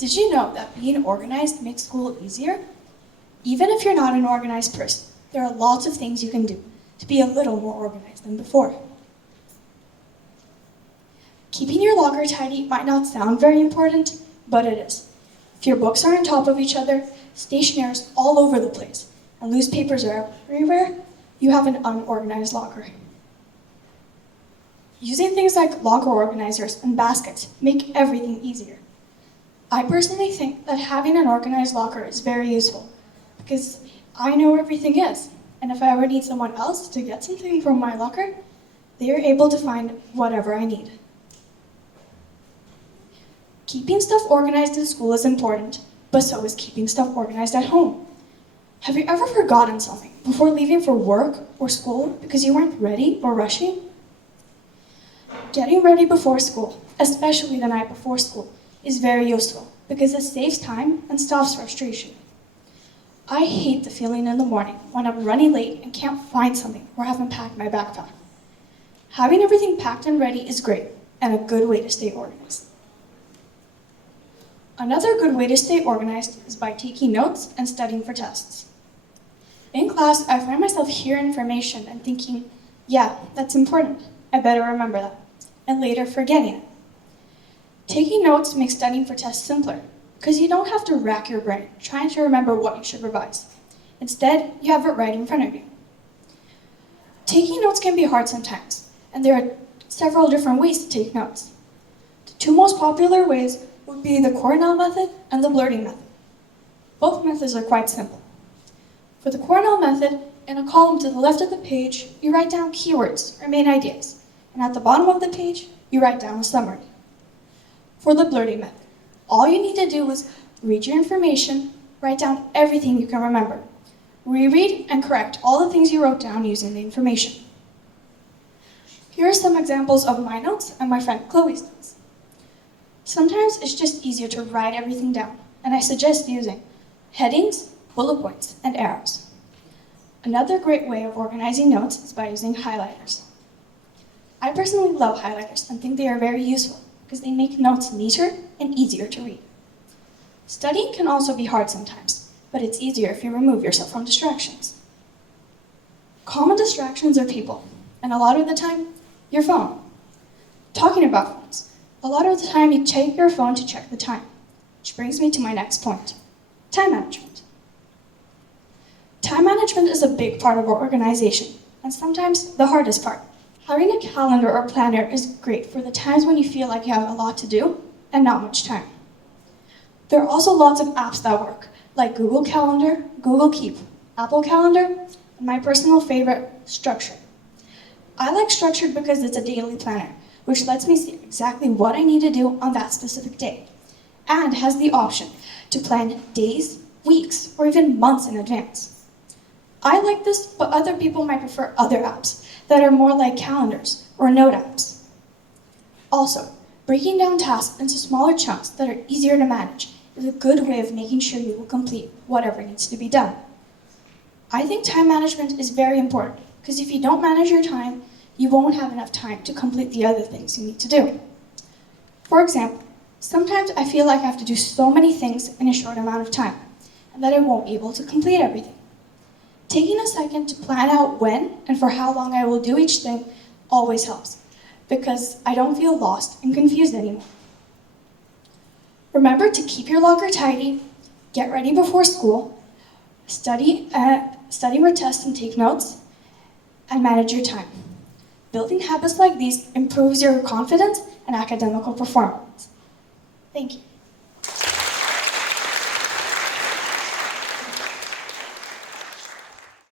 Did you know that being organized makes school easier? Even if you're not an organized person, there are lots of things you can do to be a little more organized than before. Keeping your locker tidy might not sound very important, but it is. If your books are on top of each other, stationery is all over the place, and loose papers are everywhere, you have an unorganized locker. Using things like locker organizers and baskets make everything easier. I personally think that having an organized locker is very useful because I know where everything is, and if I ever need someone else to get something from my locker, they are able to find whatever I need. Keeping stuff organized in school is important, but so is keeping stuff organized at home. Have you ever forgotten something before leaving for work or school because you weren't ready or rushing? Getting ready before school, especially the night before school, is very useful because it saves time and stops frustration. I hate the feeling in the morning when I'm running late and can't find something or haven't packed my backpack. Having everything packed and ready is great and a good way to stay organized. Another good way to stay organized is by taking notes and studying for tests. In class, I find myself hearing information and thinking, yeah, that's important, I better remember that, and later forgetting it. Taking notes makes studying for tests simpler, because you don't have to rack your brain trying to remember what you should revise. Instead, you have it right in front of you. Taking notes can be hard sometimes, and there are several different ways to take notes. The two most popular ways would be the Cornell method and the blurting method. Both methods are quite simple. For the Cornell method, in a column to the left of the page, you write down keywords or main ideas, and at the bottom of the page, you write down a summary. For the blurting method, all you need to do is read your information, write down everything you can remember, reread and correct all the things you wrote down using the information. Here are some examples of my notes and my friend Chloe's notes. Sometimes it's just easier to write everything down, and I suggest using headings, bullet points, and arrows. Another great way of organizing notes is by using highlighters. I personally love highlighters and think they are very useful because they make notes neater and easier to read. Studying can also be hard sometimes, but it's easier if you remove yourself from distractions. Common distractions are people, and a lot of the time, your phone. Talking about phones, a lot of the time you take your phone to check the time, which brings me to my next point, time management. Time management is a big part of our organization, and sometimes the hardest part. Having a calendar or planner is great for the times when you feel like you have a lot to do and not much time. There are also lots of apps that work, like Google Calendar, Google Keep, Apple Calendar, and my personal favorite, Structure. I like Structured because it's a daily planner, which lets me see exactly what I need to do on that specific day, and has the option to plan days, weeks, or even months in advance. I like this, but other people might prefer other apps that are more like calendars or note apps. Also, breaking down tasks into smaller chunks that are easier to manage is a good way of making sure you will complete whatever needs to be done. I think time management is very important because if you don't manage your time, you won't have enough time to complete the other things you need to do. For example, sometimes I feel like I have to do so many things in a short amount of time and that I won't be able to complete everything. Taking a second to plan out when and for how long I will do each thing always helps, because I don't feel lost and confused anymore. Remember to keep your locker tidy, get ready before school, study for tests and take notes, and manage your time. Building habits like these improves your confidence and academic performance. Thank you.